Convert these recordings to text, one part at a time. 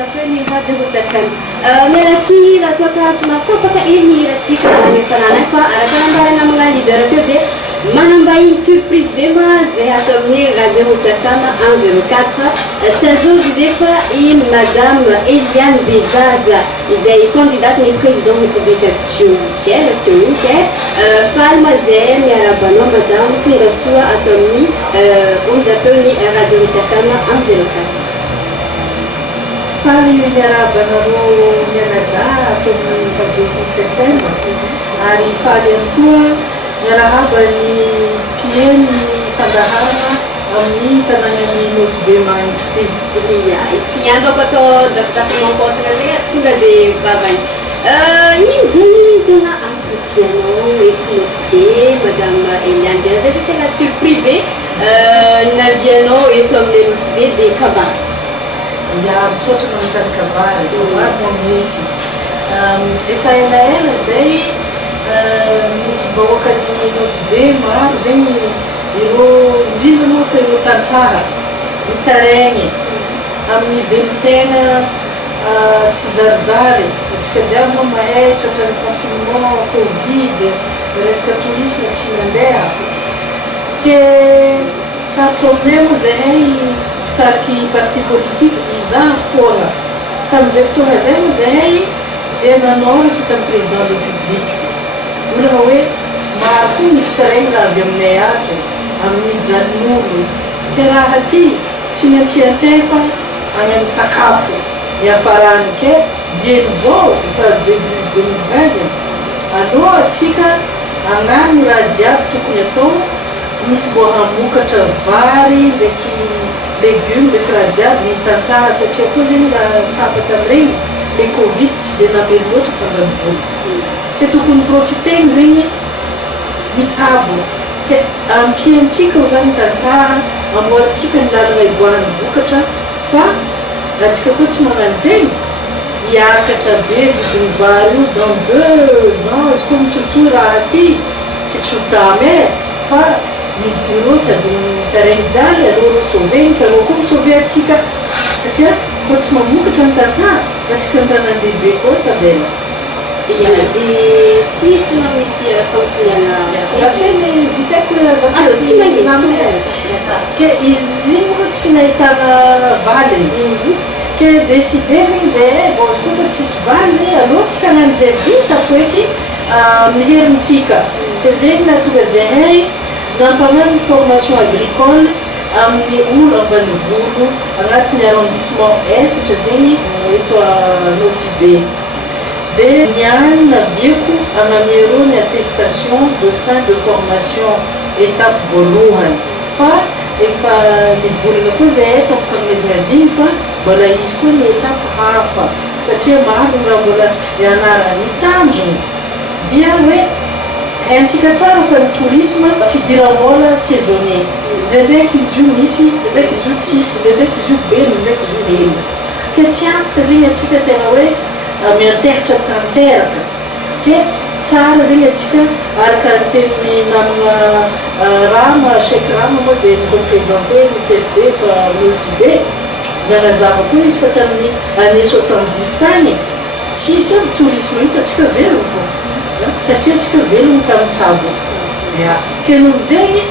Zafreni radio Zakany. Mialatsy raha toaka somary tapaka ely hiratsika nefananay fa araka-nambarana mga leader teo dia manambahiny surprise be ma zay ato amin'ny radio Zakany 104 tsy azory zay fa i madame Eliane Bezaza izay candidate ny président république actuelle teo iny ke falma zay miarabanao madame tonga soa ato amin'ny onjapeo ny radio Zakany 104. Faly miarabanareo mianada atao amin'ny radio FM ary faly ihany koa miarahaba ny PM ny fandaharana amin'ny tanànan'ny Nosy Be Magnitry ty. Ia, izy ty andako atao dafidafinampotina zay tonga dia vavainy. Ino zany tena atotianao eto Nosy Be, madame Eliane Bezaza zay tena surpris be navianao eto amin'ny Nosy Be dia kabary. Ya misaotra magnotany kabary maro mo misy efa elaela zay misy vahoakan'ny Nosy Be maro zegny ireo indrindra moa fa ireo tantsaha mitaregny amin'ny velon-tegna tsy zarizary atsika jiaby moa mahay tratran'ny confinement covid resaka tourisme tsy mandeha ke sarotro aminay moa zahay tariky parti politique izaha foana tamin'izay fotoana zay moa zahay dia nanoratra tamin'ny président de république volana hoe maro fo ny fitaregny raha avy aminay ato amin'ny janon'olo ke raha ty tsy maintsy antefa any amin'ny sakafo miafarany ke dieny zao efa début 2020 aloha atsika agnano raha jiaby tokony atao misy mbo hamokatra vary ndraiky légumes ndraiky raha jiaby mitantsaha satria koa zegny raha tsapa tamin'iregny le covid tsy dia namely loatra tandany volo ke tokony profiteny zegny mitsabo ke ampiantsika ho zany tantsaha amoarintsika ny lalana iboahan'ny vokatra fa rahantsika koa tsy magnano zegny hiakatra be vidiny vary io dans 2 ans izy koa mitotoy raha ty ke tsy ho tamy fa midiro sady mitaregny jaly aloha sauvegny fa aloha koa misauve atsika satria koa tsy mamokatra ny tantsaha atsika ny tanan-dehibe koa tavela. Ia, dia ty sona misy fanontaniana aseny vitako alo tsy magnino ke izy moa tsy nahitana valy ke décidé zegny zay bon izy koa fa tsisy valy aloha tsika hagnano zay vitako eky amin'ny herintsika ke zegny nahatonga zahay nampagnano formation agricole amin'ny olo ambanivolo agnatin'ny arrondissement efatra zegny eto Nosy Be dia niany naviako agnamero ny attestation de fin de formation étape voalohany fa efa nivolagna koa zahay eto amin'ny fanomezana azy igny fa mbola izy koa ny étape hafa satria maro raha mbola ianarany tanjony dia hoe haintsika tsara fa ny tourisme fidiram-bola saisonnier ndraindraiky izy io misy ndraindraiky izy io tsisy ndraindraiky izy io belo ndraiky izy io hely ke tsy afaka zegny atsika tena hoe mianteratra tanteraka ke tsara zegny atsika araka teny namagna rama chek rama moa zay nireprésente ny TSD fa Nosy Be nanazava koa izy fa tamin'ny année 70 tany tsisy aby tourisme io fa atsika velogno fo satria atsika velogno tamin'ny tsabo ke noho zegny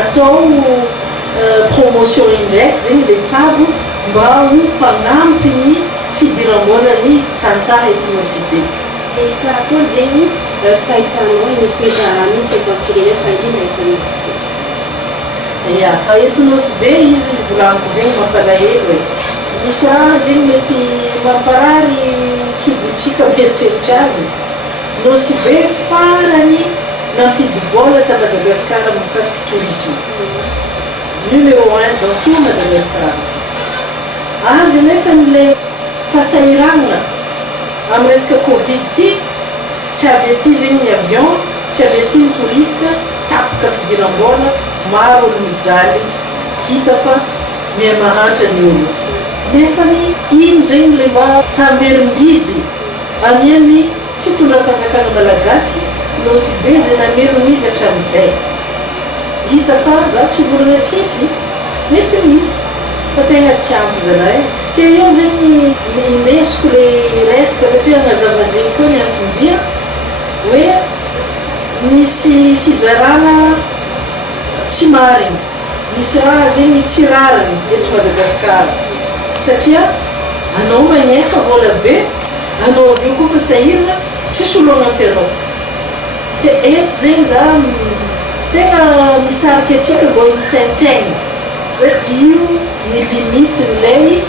atao promotion indraiky zegny le tsabo mba ho fagnampy ny fidiram-bola ny tantsaha eto Nosy Be. et par rapport zegny fahitanao iny toetra misy eto amin'ny firenena fa indrindra eto Nosy Be. Ia, eto Nosy Be izy volaniko zegny mampalahelo hoe misy raha zegny mety mamparary kibotsika mieritreritra azy Nosy Be farany nampidibola ta Madagasikara mikasiky tourisme numéro 1 dans tout Madagasikara avy nefa n'le fasahirana amin'ny resaka covid ty tsy avy aty zegny ny avion tsy avy aty ny touriste tapaka fidiram-bola maro olo mijaly hita fa miha mahantra ny olo nefany ino zegny le mba tamerim-bidy amiany fitondram-panjakana malagasy Nosy Be zay namerony izy hatramin'izay hita fa za tsy volagna tsisy mety misy fa tegna tsy ampy zalahy ke io zegny inesiko le resaka satria mazava zegny koa ny antondia hoe misy fizarana tsy mariny, misy raha zegny tsy rariny eto Madagasikara satria anao magnefa vola be, anao avy eo koa fa sahirana tsy solona ampianao. Ke eto zegny za tegna misarika atsika mbô hisaintsaigna hoe io ny limite nilay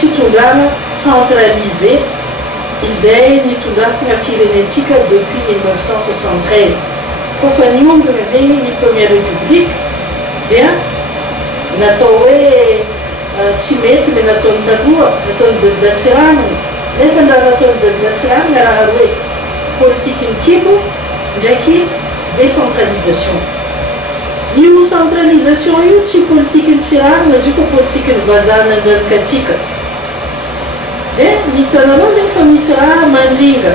fitondrana centralisé izay nitondrasana firenentsika depuis 1973 kofa niombana zegny ny première république dia natao hoe tsy mety le nataony taloha nataony dadidatsiranana nefa raha nataony dadidatsiranana raha hoe politiky ny kibo ndraiky décentralisation. Io centralisation io tsy politiky ny tsiranana izy io fa politiky ny vazaha nanjanakatsika. Dia nitananao zegny fa misy raha mandringa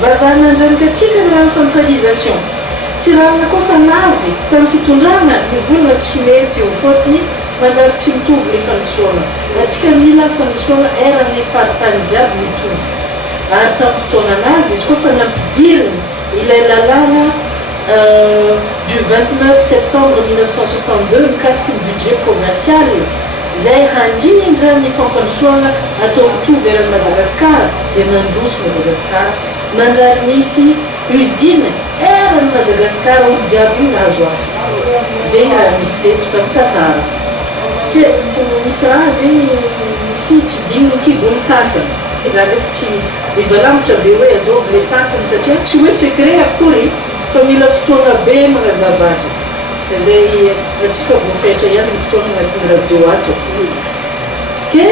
vazaha nanjanakatsika ny centralisation. Tsiranana koa fa navy tamin'ny fitondrana nivolana tsy mety io fôtony manjary tsy mitovy le fanosoana. Atsika mila fanosoana erany faritany jiaby mitovy. Ary tamin'ny fotoananazy izy koa fa nampidiriny ilay lalàna du 29 septembre 1962 mikasiky ny budget provincial izay handrindra ny fampanosoana atao mitovy eran'ny Madagasikara dia nandroso Madagasikara. Nanjary misy usine eran'ny Madagasikara olo jiaby io nahazo azy. Zegny raha misy teto tamin'ny tantara. Ke misy raha zegny misy tsy dinony kibony sasany. Za ndraiky tsy mivalamatra be hoe azovy le sasany satria tsy hoe secret akory fa mila fotoana be magnazava azy. Zay atsika voafetra ihany ny fotoana agnatin'ny radio ato. Ke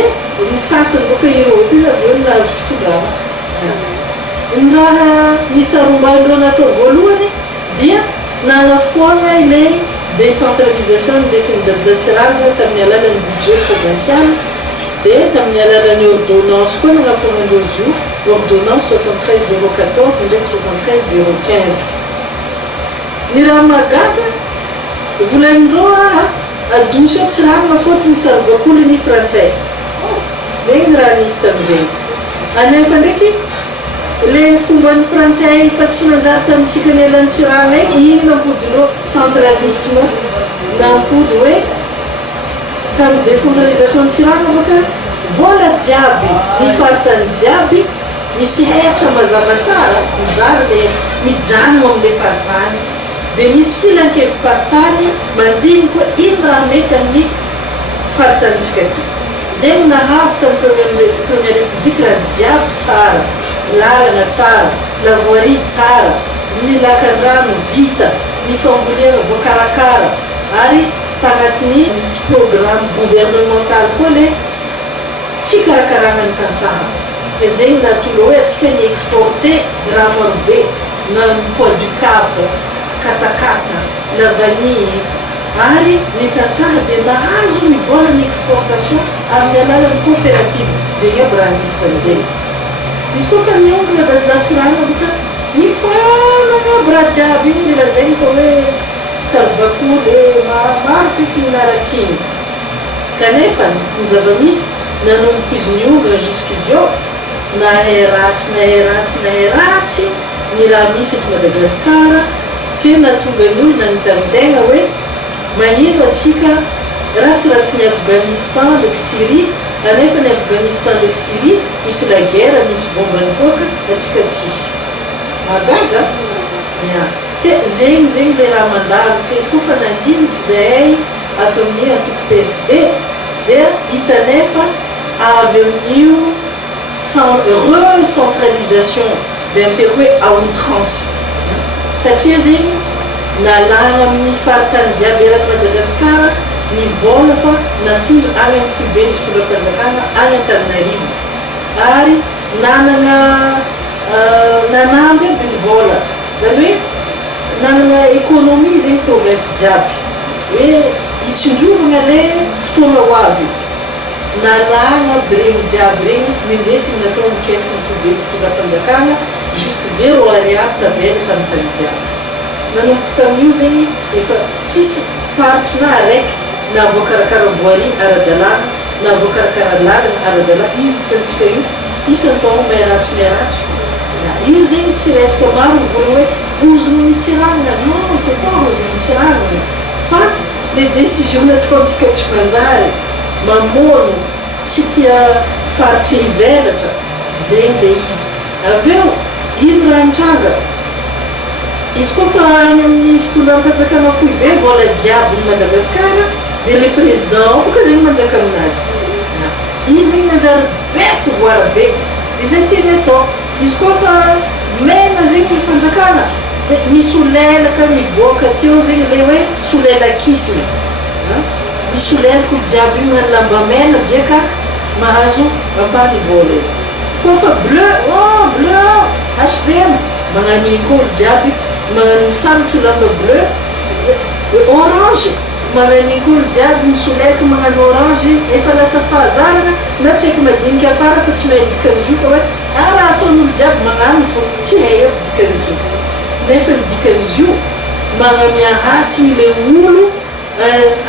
ny sasany boka ireo io avy eo nahazo fitondràna. Ny raha nisarombalindreo natao voalohany dia nanafoana ilay décentralisation ny dadidatsirana tamin'ny alalan'ny budget provincial dia tamin'ny alalan'ny ordonnance koa nanafoanandreo izy io ordonnance 73 014 ndraiky 73 015. Ny raha magaga volanindreo adosy eo tsirana fôtony sarobakolo ny frantsay. Zegny raha nisy tamin'izay. Anefa ndraiky le fomban'ny frantsay fa tsy nanjary tamintsika ny alan'ny tsirana iny nampodindreo centralisme nampody hoe tamin'ny décentralisation tsirana baka vola jiaby ny faritany jiaby misy hevitra mazava tsara mizary le mijanona amin'le faritany dia misy filan-kevi-paritany mandiny koa ino raha mety amin'ny faritanytsika ty. Zegny nahavy tamin'ny première république raha jiaby tsara, lalana tsara, lavoirie tsara, ny lakan-drano vita, ny fambolena voakarakara ary tagnatin'ny programme gouvernemental koa le fikarakarana ny tantsaha. Dia zegny natolo hoe atsika ny exporté raha marobe na pois du cap, katakata, la vanille ary ny tantsaha dia nahazo ny vola ny exportation amin'ny alalan'ny coopérative. Zegny aby raha nisy tamin'izay. Izy koa fa niombana dadidatsirana boka nifoanana aby raha jiaby iny ny lazainy fa hoe sarobakolo maro feky naratsiny. Kanefa ny zava-misy nanomboka izy niongana jusqu'izio nahay ratsy ny raha misy eto Madagasikara ke natonga ny olona nitanin-tegna hoe magnino atsika ratsiratsy ny Afghanistan ndraiky Syrie anefa ny Afghanistan ndraiky Syrie misy la guerre misy bomba nipoaka atsika tsisy magaga. Ke zegny le raha mandalo ke izy koa fa nandiniky zahay ato amin'ny antoko PSD dia hitanefa avy amin'io recentralisation dia ampiako hoe à outrance satria zegny nalagna amin'ny faritany jiaby eran'ny Madagasikara ny vola fa nafindra any amin'ny fibe ny fitondram-panjakana any Antananarivo ary nanamby aby ny vola zany hoe nanana économie zegny province jiaby hoe hitsindrovana le fotoana ho avy nalagna aby regny jiaby regny nindesiny natao mikesiny fibe ny fitondram-panjakana jusque 0 ariary tabela tamin'ny tany jiaby. Nanomboka tamin'io zegny efa tsisy faritry na araiky na voakarakara boirie ara-dalàna na voakarakara lalina ara-dalà izy hitantsika io isany tao miaratsy io zegny tsy resaka maro vola hoe ozony mitsiragna non c'est pas ozony mitsiragna fa le décision nataontsika tsy manjary mamono tsy tia faritry hivelatra zegny le izy avy eo ino raha nitranga izy koa fa any amin'ny fitondram-panjakana fohy be vola jiaby ny Madagasikara dia le président ao boka zegny manjaka aminazy izy zegny nanjary be pouvoir be dia zay teny atao izy koa fa mena zegny ny fanjakana dia misolelaka miboaka teo zegny le hoe solelakisme misolelaka olo jiaby io magnano lamba mena biaka mahazo ampany vola koa fa bleu bleu HVM magnano iny koa olo jiaby magnano misamotro lamba bleu orange magnano iny koa olo jiaby misolelaka magnano orange efa lasa fahazarana na tsy haiko madinika afara fa tsy mahay dikan'izy io fa hoe raha ataon'olo jiaby magnano fo tsy hay eo dikan'izy io nefa ny dikan'izy io magnamia hasiny le olo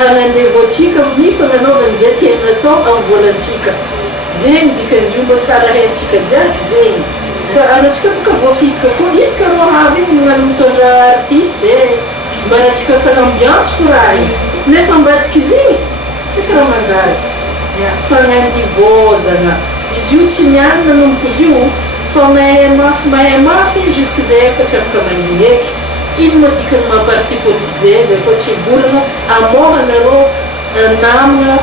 agnandevo atsika amin'ny fagnanaovan'izay tiana atao amin'ny volantsika zegny dikan'izy io mba tsara haintsika jiaby zegny ka anatsika boka voafitika koa izy ka roa avy iny magnano mitondra artiste mba ratsika fa ambiance fo raha iny nefa ambadiky zegny tsisy raha manjary fagnandivozana izy io tsy mianina nomboka izy io fa mahay mafy jusque zay efa tsy afaka manginy eky ino madikany maparti politique zay koa tsy bolana amohanareo namagna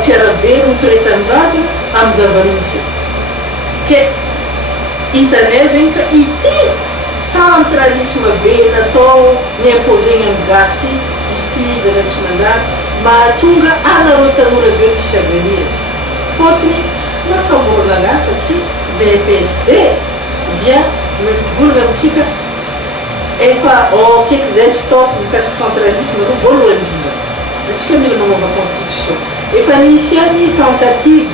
mpiarabelo mpiretanindrazana amin'ny zavamisy ke hitanay zegny fa ity centralisme be natao niimposegny amin'ny gasy izy ty izana tsy manjary mahatonga anareo tanora zio tsisy avenir fotony nafamorona gnasa tsisy zay PSD dia volana amitsika efa kaiky zay stop mikasiky centralisme ro voalohany indrindra atsika mila magnova constitution efa nisy any tentative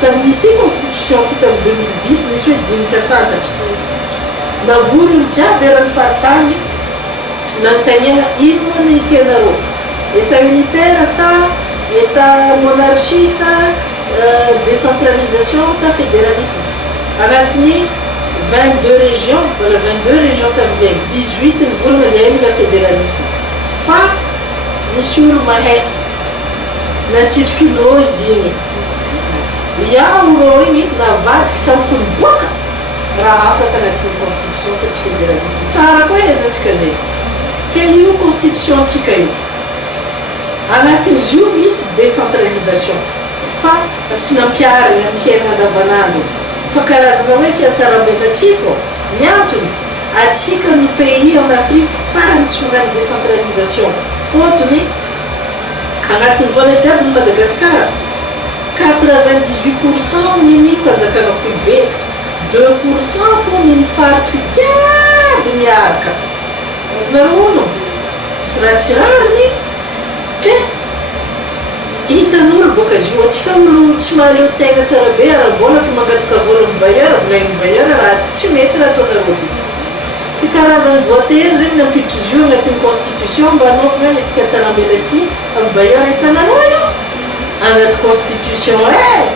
tamin'ity constitution ty tamin'ny 2010 nisy hoe dinika santatra navory olo jiaby erany faritany nanontaniana ino ny tianareo état unitaire sa état monarchie sa décentralisation sa fédéralisme agnatiny 22 régions wala 22 régions tamizay 18 ny volana zay mila fédéralisme fa misy olo mahay nasitriky ro izy igny iaho ro igny navadiky tamikony boaka raha afaka anatin'ny constitution fa tsy fédéralisme tsara koa ezantsika zay ke io constitution tsika io anatin'izy io misy décentralisation fa tsy nampiarana amin'ny fiainana andavanandro fa karazana hoe fiatsaram-benatsy fô miantony atsika ny pays en Afrique farany tsy magnano décentralisation fotony agnatin'ny vola jiaby ny Madagasikara 98% niny fanjakana fohy be 2% fo niny faritry jiaby miaraka azonareo sy raha tsy rariny ke hitan'olo boka izy io atsika olo tsy mahaleo tegna tsara be ara-bola fa mangataka vola mibailleur volagny mibailleur raha tsy mety raha ataonareo ty karazany voatery zegny nampiditry izy io agnatin'ny constitution mba anaovana etikatsanambelatsy amin'ny bailleur hitanareo io anaty constitution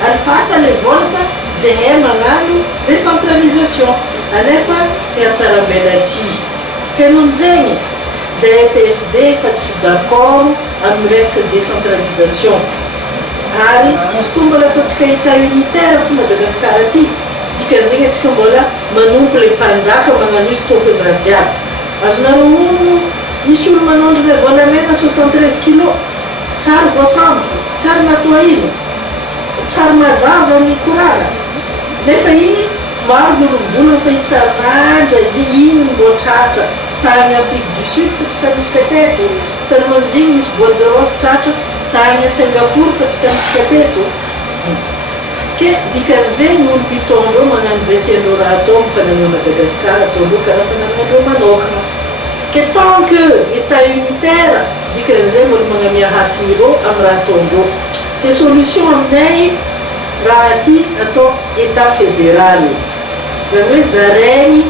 alifasa le vola fa zay magnano décentralisation anefa fiatsaram-belatsy ke noho zegny zay PSD fa tsy d'accord amin'ny resaka décentralisation ary izy koa mbola ataontsika état unitaire fa Madagasikara ty dikan'zegny atsika mbola manompo le mpanjaka magnano izy tompony raha jiaby azonareo misy olo manondro le volamena 73 kilo tsary voasambotro tsary natao ino tsary mazava ny korana nefa iny maro nolovolana fa isan'andra izy iny mbo tratra tany Afrique du Sud fa tsy tanisika teto talohan'izigny misy bois de rose tratra tany a Singapour fa tsy tanisika teto ke dikan'izay olo mpitondreo magnano zay tiandreo raha atao mifanana Madagasikara ataondreo karaha fananandreo manokana ke tant que état unitaire dikan'izay mbola magnamia hasiny reo amin'ny raha ataondreo ke solution aminay raha ty atao état fédéral zany hoe zaraigny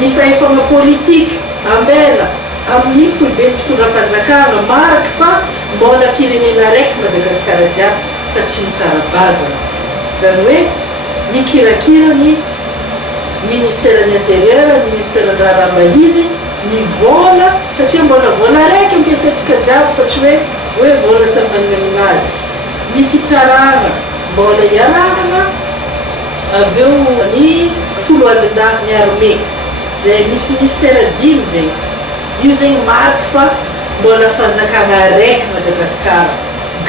ny fahefana politique ambela amin'ny foibe ny fitondram-panjakana maraky fa mbola firenena raiky Madagasikara jiaby fa tsy misara-bazana zany hoe mikirakira ny ministère ny intérieur ministère ny raharahambahiny ny vola satria mbola vola raiky ampiasaitsika jiaby fa tsy hoe vola samanina aminazy ny fitsarana mbola iarahana avy eo ny folo alina ny armée zay misy ministère dimy zegny io zegny mariky fa mbola fanjakana raiky Madagasikara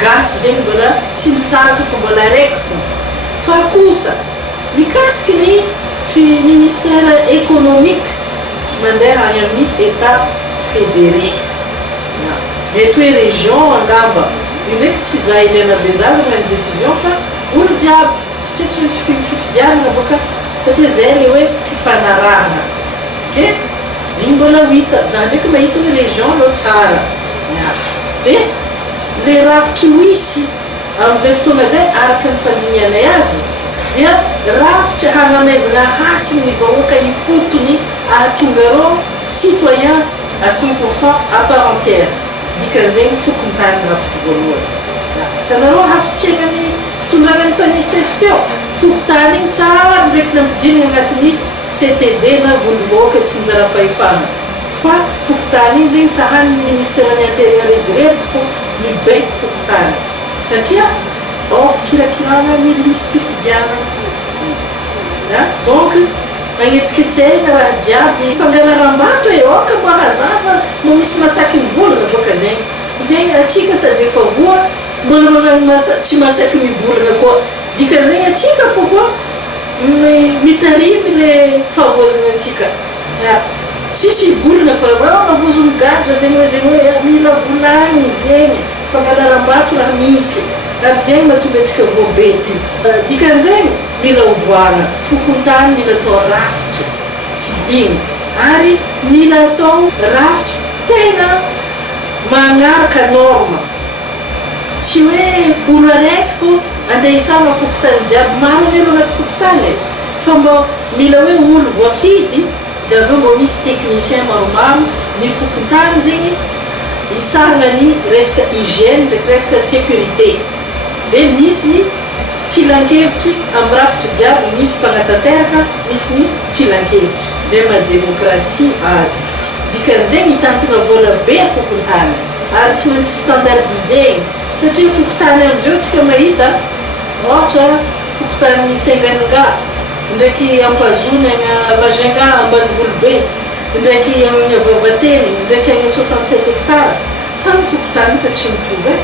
gasy zegny mbola tsy misaraka fa mbola raiky fo fa kosa mikasiky ny ministère économique mandeha any amin'ny état fédéré mety hoe région angamba io ndraiky tsy za ilaina be za zany ny décision fa olo jiaby satria tsy maintsy fifidianana boka satria zay le hoe fifanarahana ok igny mbola hita za ndraiky mahita hoe région lo tsara de le rafitry misy am'izay fotoana zay araka ny fandinianay azy dia rafitry hanamaizana hasiny ny vahoaka ifotony ahatonga reo citoyen à 100% à part entière dikan'zegny fokony tany rafitry voalohany tanareo hafitsenany fitondranany fanesesy teo foko tany igny tsara ndraiky nampidinina agnatin'ny CTD na volomboka tsy njara-pahefana fa foko tany igny zegny sahan'ny ministère ny intérieur izy rery fo mibaiky foko tany satria ao fikirakirana ny misy mpifidiana donc magnetsiketsehina raha jiaby fangalaram-bato e oka mbo hazava no misy masaky mivolagna boka zegny zegny atsika sady efa voa mbola magnano tsy masaky mivolagna koa dikan'zegny atsika fo koa mitarimy le fahavozana antsika tsisy volana fa mavozo migadra zegny hoe mila volany zegny fangalaram-bato raha misy ary zegny mahatonga atsika voabety dikan'zegny mila ovoana fokontany mila atao rafitry fidigny ary mila atao rafitry tena magnaraka norma tsy hoe olo araiky fo andeha isama fokotany jiaby maro elo anaty fokotany fa mbo mila hoe olo voafidy de aveo mbo misy technicien maromaro ny fokotany zegny isarana ny resaka hygiène ndraiky resaka sécurité de misy ny filan-kevitry amin'ny rafitry jiaby misy mpanatanteraka misy ny filan-kevitry zay mahadémocratie azy dikan'zegny hitantina vola be fokontany ary tsy maintsy standardisegny satria fokotany am'izao tsika mahita ohatra fokotany Senganinga ndraiky ampazony agna Majunga ambanivolo be ndraiky agna Vavateny ndraiky agna 67 hectare samy fokotany fa tsy mitovy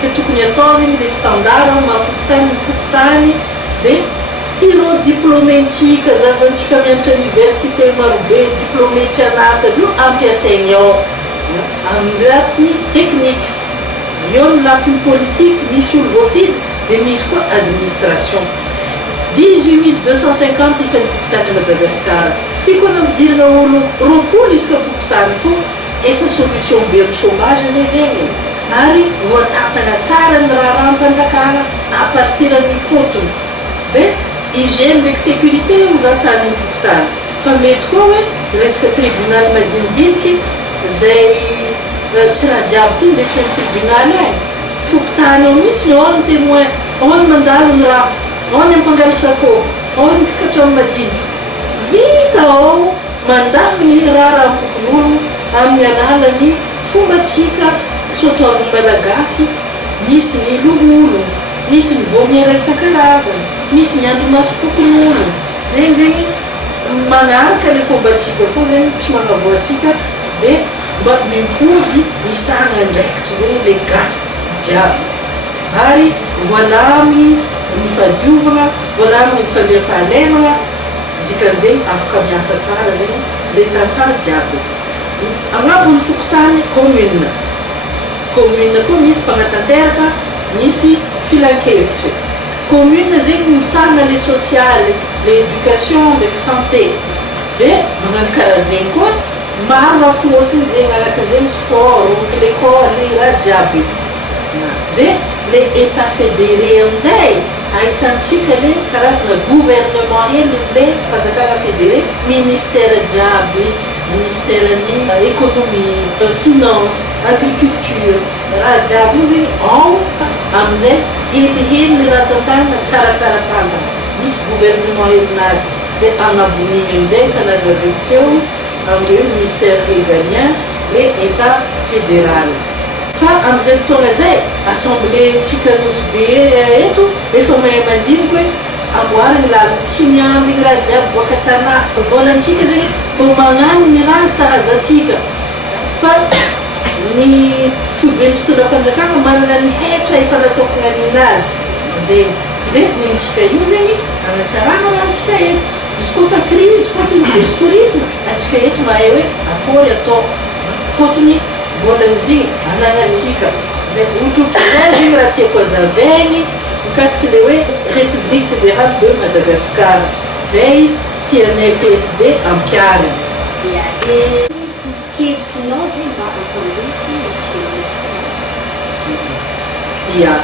ke tokony atao zegny le standard mahafokotany de ireo diplômentsika zazantsika mianatra université marobe diplômé tsy anasa io ampiasaigny ao amin'ny lafiny technique eo ny lafiny politique misy olo voafidy de misy koa administration 18250 isan'ny fokotany Madagasikara pikona midirana olo roapolo isaka fokotany fo efa solution be ny chômage ane zegny ary voatatana tsara ny raha rahampanjakana à partir ny fotony de hygiène ndraiky sécurité ho zasany fokotany fa mety koa hoe resaka tribunal madinidiniky zay tsy raha jiaby ty ndesina ny tribunal agny fokotany ao mihitsy ao ny témoin ao ny mandalo ny raha ao ny ampangalatra akô ao ny mpikatra amin'ny madiniky vita ao mandamy ny raha rahampokon'olo amin'ny alalany fombatsika soatoavin'ny malagasy misy ny logolo misy ny vomiera isan-karazany misy ny andro masopokon'olo zegny manaraka le fombatsika fo zegny tsy magnavoatsika de mba mimpody misana ndraikitry zegny le gasy jiaby ary voalaminy ny fadiovana voalaminy ny fandriam-pahalemana dikan'zegny afaka miasa tsara zegny le tantsara jiaby agnabony fokotany commune koa misy mpanatanteraka misy filan-kevitry commune zegny misarana le social le éducation ndraiky santé de magnano karaha zegny koa maro rafimosiny zegny agnatin'zegny sport l'école raha jiaby de le état fédéré aminjay ahitantsika le karazana gouvernement hely le fanjakana fédéré ministère jiaby ministeran'ny économie, finance, agriculture, raha jiaby io zegny ao amin'izay helihely ny raha tantarina tsaratsara tantana misy gouvernement eninazy dia anaboniny amin'izay efa nazaveko teo amin'ireo ministère régalien le état fédéral. Fa amin'izay fotoana zay assemblée tsika nosy be eto efa mahay mandiniky hoe amboariny lala tsy miambiny raha jiaby boaka tanà volantsika zegny mbo magnano ny raha sahazatsika fa ny foiben'ny fitondram-panjakana manana ny hetra efa nataoko gnaninazy zegny dia nintsika io zegny anatsarana rahantsika eto izy koa fa crise fotony misy tourisme atsika eto mahay hoe akory atao fotony volan'izigny ananatsika zay otrotry zay zegny raha tiako azavaigny mikasiky le hoe république fédérale de Madagascar zay tianay PSD ampiarina. Sosokevitrinao zegny mba ampandroso ny firenetsika. Ia,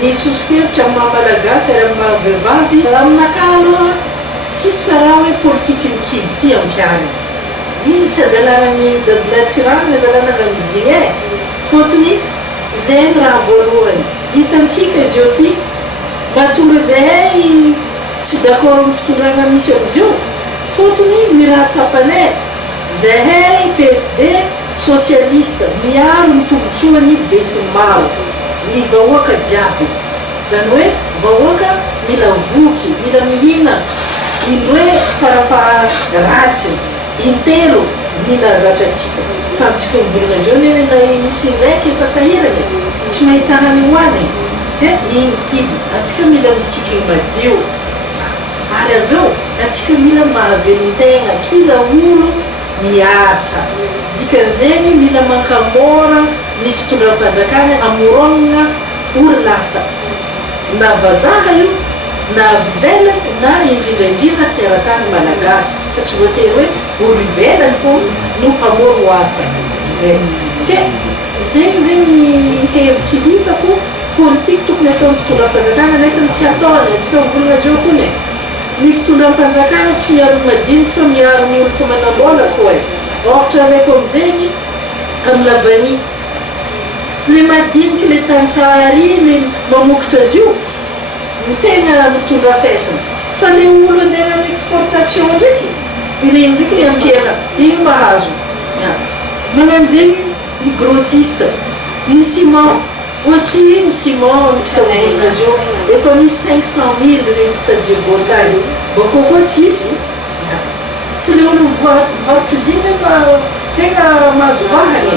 ny sosokevitra amin'ny maha-malagasy ary amin'ny maha-vehivavy aminakahy aloha tsisy karaha hoe politiky ny kidy ty ampiarina. Iny tsy adalanany dadilatsirana zalana namozigny e fotony zay ny raha voalohany hitantsika izy eo ty mahatonga zahay tsy d'accord amin'ny fitondrana misy amizio fotony ny raha tsapanay zahay PSD socialiste miaro ny tombotsoany be sy maro ny vahoaka jiaby zany hoe vahoaka mila voky mila mihina indroe farafara ratsy intelo mila zatratsika fa amintsika mivolagna zao na misy ndraiky efa sahirana tsy mahita hany hoaniny dia iny kidy atsika mila misikiny madio ary aveo atsika mila mahavelon-tegna kila olo miasa dikan'izegny mila mankamora ny fitondram-panjakana amoronina orinasa na vazaha io na ivelany na indrindraindrindra teratany malagasy fa tsy voatery hoe olo ivelany fo no hamoro asa zay ke zegny zegny ny hevitry hitako politique tokony ataon'ny fitondram-panjakana nefa tsy ataony atsika mivolagna zao koa ne ny fitondram-panjakana tsy miaro madiniky fa miaro ny olo fa manambola fo e ohatra araiko amizegny amin'ny lavany le madiniky le tantsary le mamokatra azy io ny tegna mitondra fesana fa le olo andeha amin'ny exportation ndraiky ireny ndraiky le ampiana iny mahazo magnano zegny ny grossiste ny ciment ohatra ino ciment nitsikavolagna azy io efa misy 500 000 reny fitadiabotay bako koa tsisy fa le olo mivarotro izy iny efa tegna mahazo vahany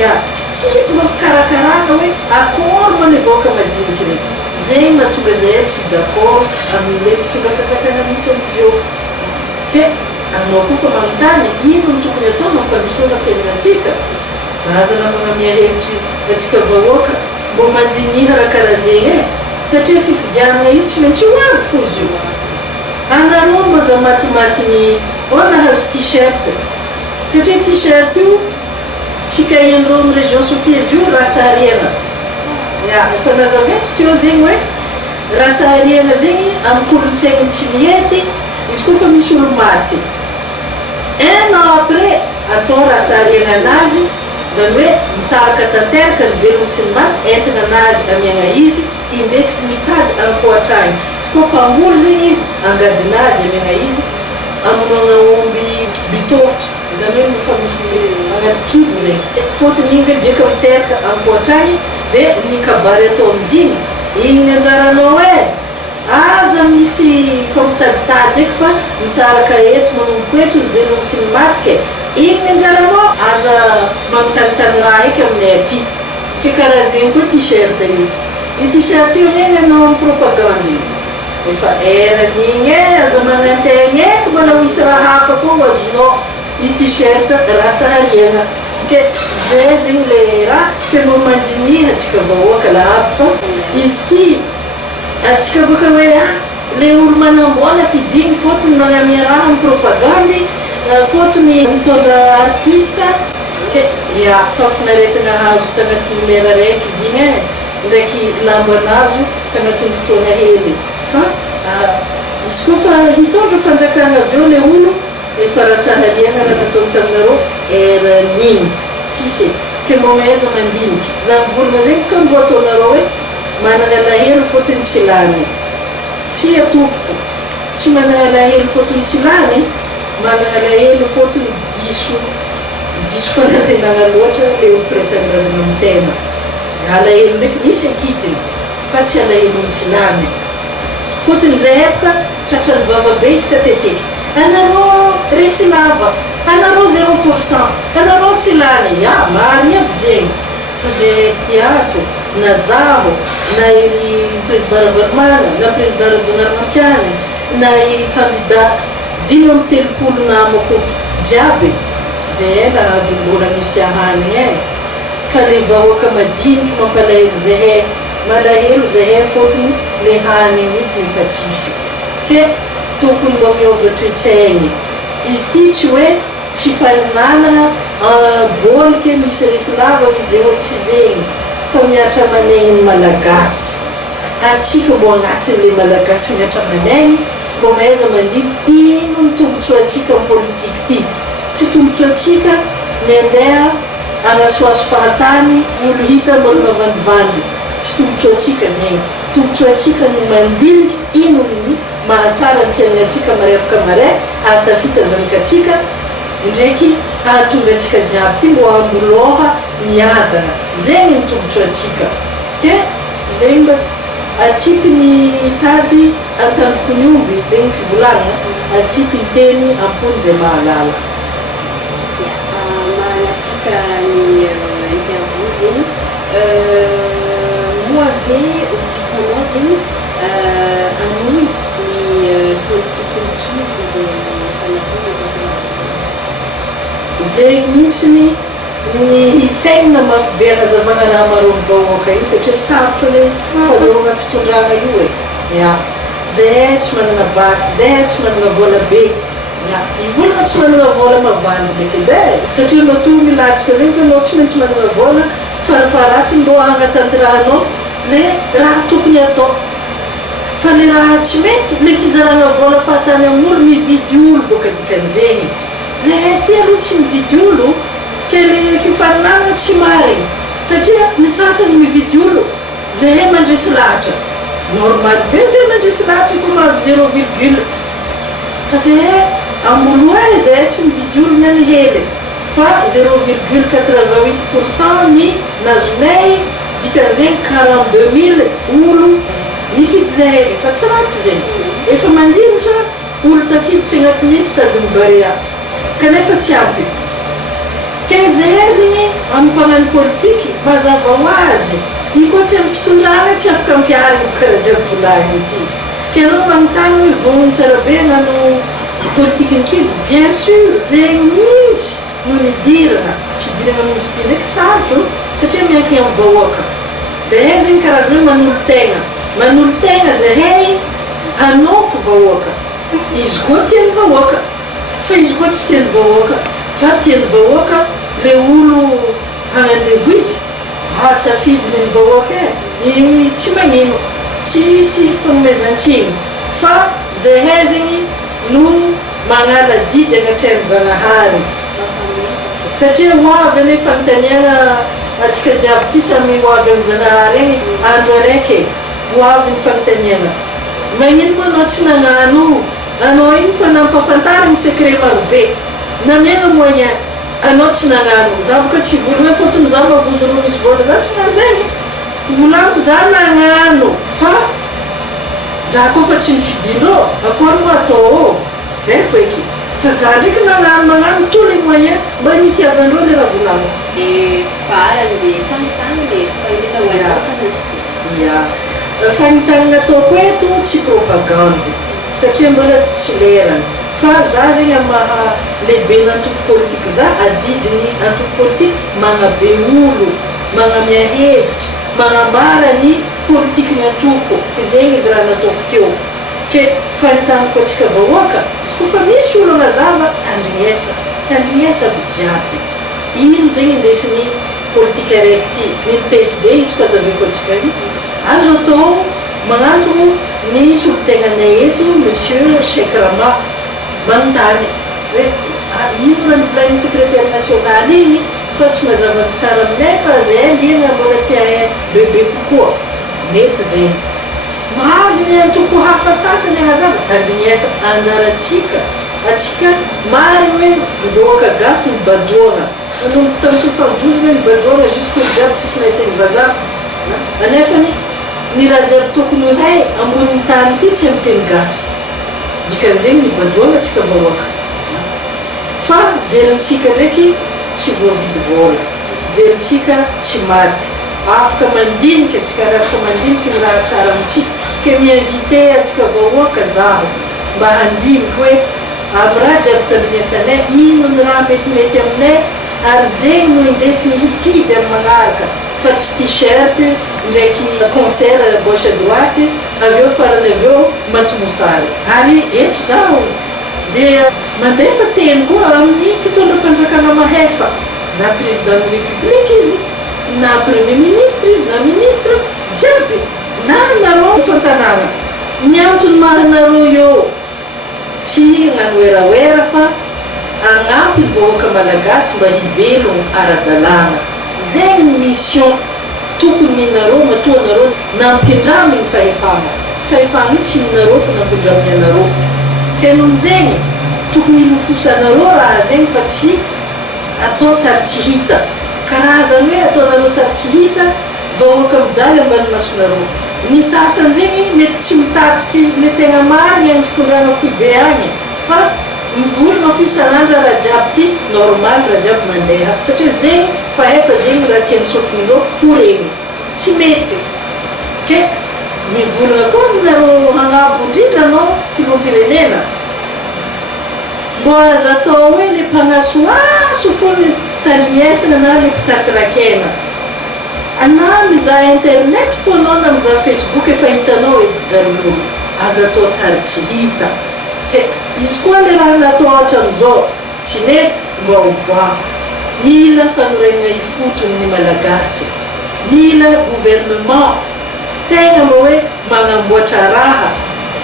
ia tsisy mafikarakarana hoe akory ma le vahoaka madiniky reny zegny mahatonga zay tsy d'accord amin'le fitondram-panjakana misy amizio ke anao koa fa manontany ino no tokony atao mampandrosoana fiainatsika zaza namagna mihahevitry atsika vahoaka mbo mandiniha raha karaha zegny e satria fifidianana io tsy maintsy ho avy fo izy io anareo maza matimatiny nahazo t-shirt satria t-shirt io fikahian'ireo amin'ny région Sofia izy io rasa hariana efa nazaveko teo zegny hoe rasa hariana zegny amin'ny kolontsaigny tsy mihety izy koa fa misy olo maty un an après atao rasa hariana anazy zany hoe misaraka tanteraka ny velony sy ny maty entina anazy amiagna izy indesiky mitady ankoatrany tsy koa mpamboly zegny izy angadinazy amiagna izy amonagna omby bitôritra zany hoe nofa misy agnaty kibo zegny fotony igny zegny biaka miteraka ankoatrany dia ny kabary atao amiziny igny ny anjaranao e aza misy famitaditady eky fa misaraka eto manomboko eto ny velony sy ny matike igny ny anjaranao aza mamitanytany raha eky aminay aty ke karaha zegny koa t-shirt io io t-shirt io zegny anao amin'ny propagande io efa eran'igny e aza manantegna eto mbola misy raha hafa koa azonao io t-shirt rasa hariana ke zay zegny le raha fe mbo mandiniha atsika vahoaka lahabo fa izy ty atsika boka hoe le olo manambola fidigny fotony magnamia raha amin'ny propagandy fotony mitondra artiste ke ia fafinaretana hazo tagnatin'ny lera raiky izy igny e ndraiky lambo anazo tagnatin'ny fotoana hely fa izy koa fa hitondra fanjakana avy eo le olo efa raha sahaliana raha nataony taminareo niny tsisy ke momaiza mandiniky za mivolagna zegny ka mbo ataonareo hoe manana alahelo fotony tsy lany tsy atopoko tsy manana alahelo fotony tsy lany manana alahelo fotony diso fanantenagna loatra le olompirentanindrazana amin'ny tena alahelo ndraiky misy ankitiny fa tsy alahelony tsy lany fotony zay epaka tratrany vavabe isika teteky anareo resy lava anareo 0% anareo tsy lany ya mariny aby zegny fa zay tiato na zaho na iry président Ravalomanana na président régional Mampiany na iry candidat 5 namako jiaby zay raha mbola misy ahany fa le vahoaka madiniky mampalahelo zahay malahelo zahay fotony le hany mihitsy nefa tsisy ke tokony mba miova toe-tsaigny izy ty tsy hoe fifaninana bolike misy resy lava izy eo tsy zegny fa miatra manaigniny malagasy atsika mbo agnatin'le malagasy miatra manaigny mbo maiza mandiniky ino mitombotso atsika amin'ny politiky ty tsy tombotso atsika mandeha agnasoaso fahatany olo hita mbolo mavandivandy tsy tombotso atsika zegny tombotso atsika ny mandiniky ino ny mahatsara ny fiainana atsika marefaka mare ahatafita zanakatsika ndraiky ahatonga atsika jiaby ty mbo amboloha miadana zegny ny tombotso atsika ke zegny mba atsipy ny tady antandroko ny omby zegny fivolagna atsipy ny teny ampony zay mahalala mahanatsika ny interview zegny moave vitanao zegny anoy ny politiky mikiky zay fanahona zegny mihitsiny ny fiainana mafy be anazavana raha maro ny vahoaka io satria sarotra le fahazahogna fitondrana io ya zahay tsy manana basy zahay tsy manana vola be ya ivolagna tsy manana vola mavandy ndraiky edy satria mato milatsika zegny ka anao tsy maintsy manana vola farafaratsy mbo agnatantyrahanao le raha tokony atao fa le raha tsy mety le fizaragna vola fahatany amin'olo mividy olo boka dikan'zegny zahay ty aloha tsy mividy olo ke le fifaninana tsy marigny satria ny sasany mividy olo zahay mandresy lahatra normal be zay mandresy lahatra ko mahazo 0, fa zahay amboloa zahay tsy mividy olo nyany hely fa 0,88% ny nazonay dikan'zegny 42 000 olo nifidy zahay efa tsy ratsy zegny efa mandilitra olo tafiditry agnatin'ny stadiny Barea kanefa tsy ampy ke zahay zegny amin'ny mpagnano politiky mazava ho azy io koa tsy amin'ny fitondrana tsy afaka ampiariny karaha jiaby volagny ity ke anao magnontany hoe vognony tsara be nano politiky nikidy bien sûr zegny mihitsy no nidirana fidirana amin'izy ty ndraiky sarotro satria miankina amin'ny vahoaka zahay zegny karazany hoe manolo tegna zahay hanaoko vahoaka izy koa tiany vahoaka fa izy koa tsy tiany vahoaka fa tiany vahoaka le olo hagnandevo izy safidiny ny vahoaka tsy magnino tsisy fanomezan-tsiny fa zahay zegny no magnala didy agnatrany Zanahary satria hoavy ane fanontaniana atsika jiaby ty samy hoavy amin'ny Zanahary egny andro araiky hoavy ny fanontaniana magnino moa anao tsy nagnano anao iny fa nampafantariny secret marobe namiagna moyen anao tsy nagnano za boka tsy volagna fotony za mavozonao misy vola za tsy nano zegny volako za nagnano fa za koa fa tsy nifidindrô akory moa atao zay foiky fa za ndraiky magnano tous les moyens mba nitiavandreo le raha volagno farany le fanontany le tsy fahitana hoanakanasika ya fanontany ataoko eto tsy propagandy satria mbola tsy lerany fa za zegny amaha lehibe n'antoko politiky za adidiny antoko politiky magnabe olo magnamia hevitra magnambara ny politiky ny antoko ke zegny izy raha nataoko teo ke fanontanyko atsika vahoaka izy kofa misy olo mazava tandrignesa aby jiaby ino zegny indesiny politiky araiky ty ny PSD izy fazaveko atsika io azo atao magnantogno ny solotegnanay eto monsieur Cheikh Rama manontany hoe ino raha nivolagn'ny secrétaire national igny fa tsy mazava tsara aminay fa zay liana mbola tia bebe kokoa mety zegny mahavy ny antoko hafa sasany hazava tandriniasa anjaratsika atsika mariny hoe voaka gasy ny badoana nanomboka tamin'ny 72 ny badoana jusqu'au jiaby tsisy mahiteny vazaha anefany ny raha jiaby tokony hay ambonin'ny tany ty tsy amiteny gasy dikan'zegny ny badoana tsika vahoaka fa jerintsika ndraiky tsy voavidy vola jerintsika tsy maty afaka mandinika tsika raha afaka mandinika ny raha tsara amitsika ke miinvité atsika vahoaka zaho mba handiniky hoe amy raha jiaby tandriniasanay ino ny raha metimety aminay ary zegny no indesiny hifidy amy magnaraka fa tsy t-shirt ndraiky concert gauche à droite aveo farany aveo matomosary ary eto zaho dia mandefa teny koa amin'ny mpitondra mpanjakana mahefa na président de république izy na premier ministre izy na ministre jiaby na nareo eto an-tanàna ny antony mahanareo eo tsy gnano eraoera fa agnampy ny vahoaka malagasy mba hivelogno ara-dalàna zegny ny mission tokony ninareo matoa nareo nampindraminy fahefana fahefana io tsy ninareo fa nampindraminy anareo ke noho zegny tokony ilofosanareo raha zegny fa tsy atao sary tsy hita karazany hoe ataonareo sary tsy hita vahoaka mijaly ambany masonareo ny sasany zegny mety tsy mitatitry le tegna mariny amin'ny fitondrana foy be agny fa mivolagna fo isan'andro raha jiaby ty normal raha jiaby mandeha satria zegny fa efa zegny raha tiany sofinindreo ho regny tsy mety ke mivolagna koa aminareo hagnabo indrindra anao filoham-pirenena mbo aza atao hoe le mpanasoaso fony tandriniasana na le mpitatirakena ana mizaha internet fo anao na mizaha facebook efa hitanao edy jarololo aza atao sary tsy hita ke izy koa le raha natao hatram'izao tsy mety mba hovoaho mila fanoregna ifotony ny malagasy mila gouvernement tegna mba hoe magnamboatra raha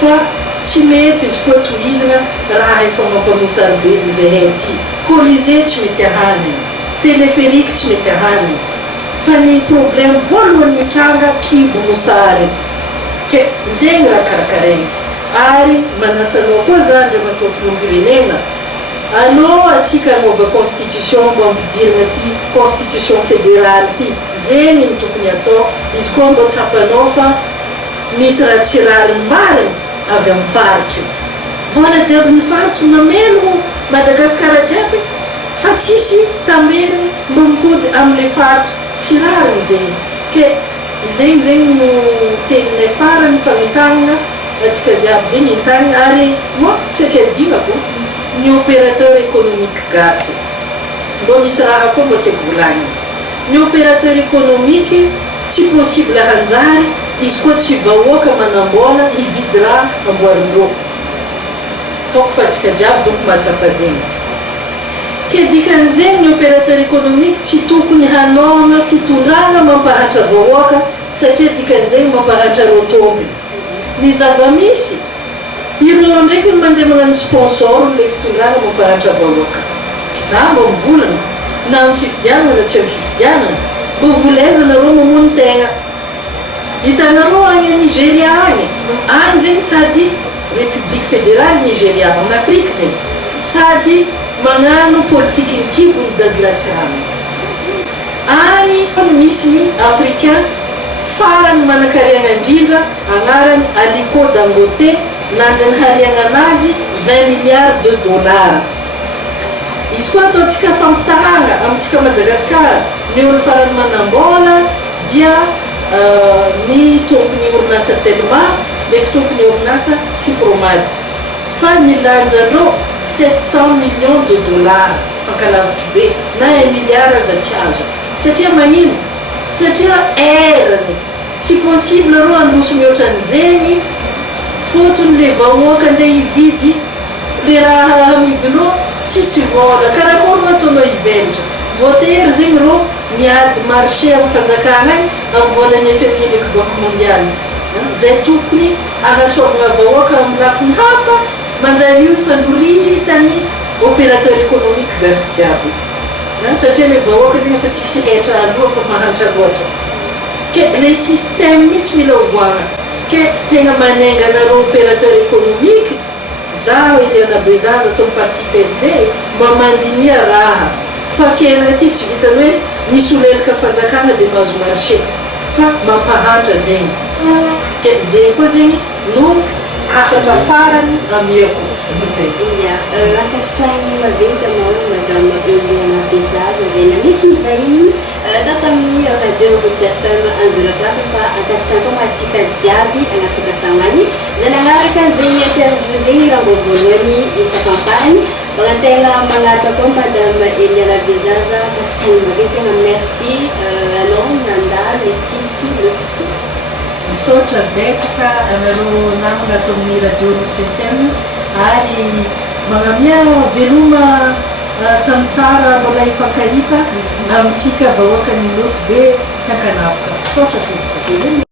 fa tsy mety izy koa tohizana raha efa mampamosary be zay hay ty colisée tsy mety ahaniny téléphérique tsy mety ahaniny fa ny problème voalohany mitranga kibo mosary ke zegny raha karakaregny ary manasanao koa zany ndra matao filoham-pirenena allo atsika agnova constitution mba ampidirana ty constitution fédérale ty zegny ny tokony atao izy koa mba tsapanao fa misy raha tsy rariny mariny avy amin'ny faritry vola jiaby ny faritry mamelo Madagasikara jiaby fa tsisy tameriny mba mipody amin'le faritry tsy rariny zegny ke zegny no teninay farany fagnontanana atsika jiaby zegny intany ary mo tsy akadinako ny opérateur économique gasy mbo misy raha koa mbo tiako volagny ny opérateur économique tsy possible hanjary izy koa tsy vahoaka manambola hividy raha amboarindreo toko fa atsika jiaby doko mahatsapa zegny ke dikan'zegny ny opérateur économique tsy tokony hanaona fitondrana mampahatra vahoaka satria dikan'zegny mampahatra reo tompony ny zava-misy ireo ndraiky mandeha magnano sponsor le fitondrana mampahatra vahoaka za mba mivolana na amin'ny fifidianana na tsy amin'ny fifidianana mba volezanareo mamono tegna hitanareo agny Nigeria agny zegny sady république fédérale Nigeria en Afrique zegny sady magnano politiky ny kibony dadlatsiana agny misy ny africain farany manakariagna indrindra agnarany Aliko Dangote nanjany hariagna anazy 20 milliards de dollars izy koa ataontsika fampitahagna amintsika Madagasikara ny olo farany manambola dia ny tompony orinasa Telma ndraiky tompony orinasa Sipromad fa nilanjandreo 700 millions de dollars fankalavitry be na 1 milliard aza tsy azo satria magnino satria erany tsy possible reo androso mihoatran'zegny fotony le vahoaka andeha hividy le raha amidinao tsisy vola karakory mataonao hivelatra voatery zegny reo miady marché amin'ny fanjakana agny amin'ny volany FMI ndraiky banque mondiale zay tokony agnasoavagna vahoaka amin'ny lafiny hafa manjary io fandoritany opérateur économique gasy jiaby satria le vahoaka zegny efa tsisy etra aloha fa mahantra loatra ke le système mihitsy mila ovoagna ke tegna manainganareo opérateur économique za Eliana Bezaza atao parti PSD mba mandinia raha fa fiainana ty tsy vitany hoe misy olelaka fanjakana dia mahazo marché fa mampahantra zegny ke zegny koa zegny no afatra farany amiako zay. Iya, akasitrahiny maventy anao madame Eliana Bezaza zay naniky nivahiny tato amin'ny radio Roots FM 104 fa akasitrahany koa mahatsika jiaby agnaty tokantrano any zay nagnaraka zegny interview zegny raha mbô voalohany isa-kamparany bagantena magnaraka koa madame Eliana Bezaza akasitrahiny maventy tena merci anao nandalo nititiky merci. Misaotra betsaka anareo namagna ato amin'ny radio Roots FM ary magnamia veloma samy tsara mbola ifankahita amintsika vahoaka ny Nosy Be tsy ankanafika. Misaotra tompoko.